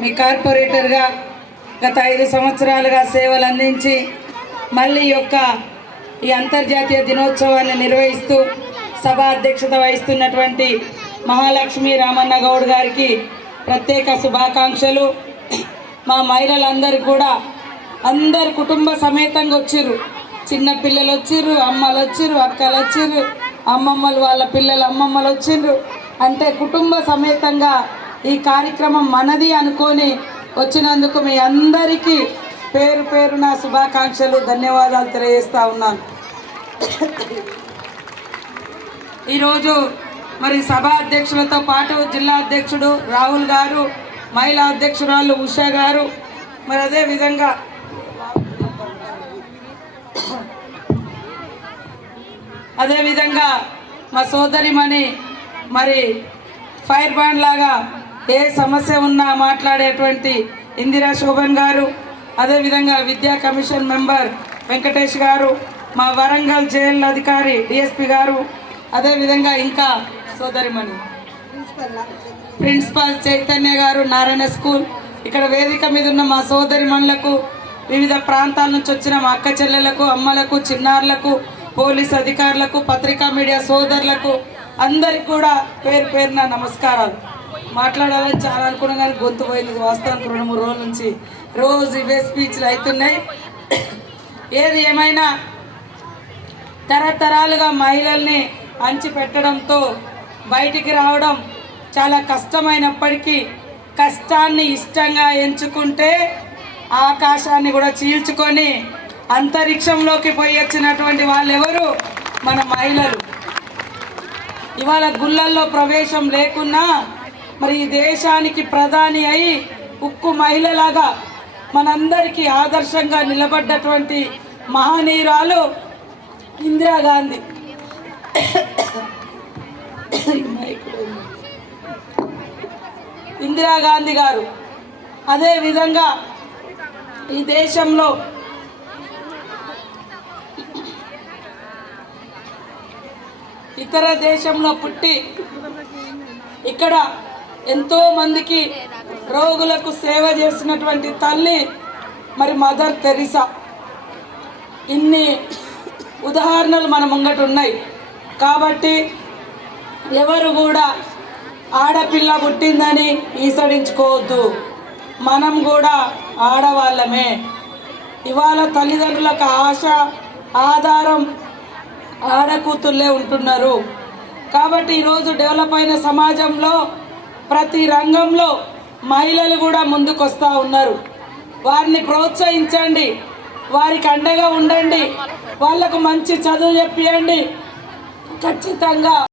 మీ కార్పొరేటర్గా గత 5 సంవత్సరాలుగా సేవలు అందించి మళ్ళీ ఈ అంతర్జాతీయ దినోత్సవాన్ని నిర్వహిస్తూ సభా అధ్యక్షత వహిస్తున్నటువంటి మహాలక్ష్మి రామన్న గౌడ్ గారికి ప్రత్యేక శుభాకాంక్షలు. మా మహిళలందరూ కూడా అందరు కుటుంబ సమేతంగా వచ్చిర్రు. చిన్న పిల్లలు వచ్చిర్రు, అమ్మలు వచ్చిర్రు, అక్కలు వచ్చిర్రు, అమ్మమ్మలు వాళ్ళ పిల్లలు అమ్మమ్మలు వచ్చిర్రు. అంటే కుటుంబ సమేతంగా ఈ కార్యక్రమం మనది అనుకొని వచ్చినందుకు మీ అందరికీ పేరు పేరున శుభాకాంక్షలు, ధన్యవాదాలు తెలియజేస్తూ ఉన్నాను. ఈరోజు మరి సభా అధ్యక్షులతో పాటు జిల్లా అధ్యక్షుడు రాహుల్ గారు, మహిళా అధ్యక్షురాలు ఉషా గారు, మరి అదేవిధంగా మా సోదరిమణి మరి ఫైర్ బ్రాండ్ లాగా ఏ సమస్య ఉన్నా మాట్లాడేటువంటి ఇందిరా శోభన్ గారు, అదేవిధంగా విద్యా కమిషన్ మెంబర్ వెంకటేష్ గారు, మా వరంగల్ జైల్ అధికారి డిఎస్పి గారు, అదేవిధంగా ఇంకా సోదరిమణి ప్రిన్సిపాల్ చైతన్య గారు, నారాయణ స్కూల్. ఇక్కడ వేదిక మీద ఉన్న మా సోదరిమణులకు, వివిధ ప్రాంతాల నుంచి వచ్చిన మా అక్క చెల్లెలకు, అమ్మలకు, చిన్నారులకు, పోలీస్ అధికారులకు, పత్రికా మీడియా సోదరులకు అందరికి కూడా పేరు పేరున నమస్కారాలు. మాట్లాడాలని చాలా అనుకున్నాం కానీ గొంతు పోయింది. వాస్తవానికి 2-3 రోజుల నుంచి రోజు ఇవే స్పీచ్లు అవుతున్నాయి. ఏది ఏమైనా తరతరాలుగా మహిళల్ని అణచిపెట్టడంతో బయటికి రావడం చాలా కష్టమైనప్పటికీ కష్టాన్ని ఇష్టంగా ఎంచుకుంటే ఆకాశాన్ని కూడా చీల్చుకొని అంతరిక్షంలోకి పోయి వచ్చినటువంటి వాళ్ళెవరు? మన మహిళలు. ఇవాళ గుళ్ళల్లో ప్రవేశం లేకున్నా మరి ఈ దేశానికి ప్రధాని అయి ఉక్కు మహిళలాగా మనందరికీ ఆదర్శంగా నిలబడ్డటువంటి మహనీయురాలు ఇందిరాగాంధీ. ఇందిరాగాంధీ గారు అదేవిధంగా ఈ దేశంలో ఇతర దేశంలో పుట్టి ఇక్కడ ఎంతో మందికి రోగులకు సేవ చేసినటువంటి తల్లి మరి మదర్ తెరీసా. ఇన్ని ఉదాహరణలు మన ముంగట ఉన్నాయి. కాబట్టి ఎవరు కూడా ఆడపిల్ల పుట్టిందని ఈసడించుకోవద్దు. మనం కూడా ఆడవాళ్ళమే. ఇవాళ తల్లిదండ్రులకు ఆశ, ఆధారం ఆడకూతుళ్ళే ఉంటున్నారు. కాబట్టి ఈరోజు డెవలప్ అయిన సమాజంలో ప్రతి రంగంలో మహిళలు కూడా ముందుకొస్తూ ఉన్నారు. వారిని ప్రోత్సహించండి, వారికి అండగా ఉండండి, వాళ్లకు మంచి చదువు చెప్పియండి. ఖచ్చితంగా